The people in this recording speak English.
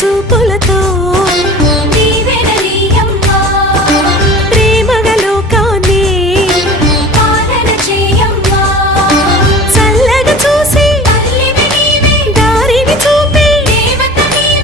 to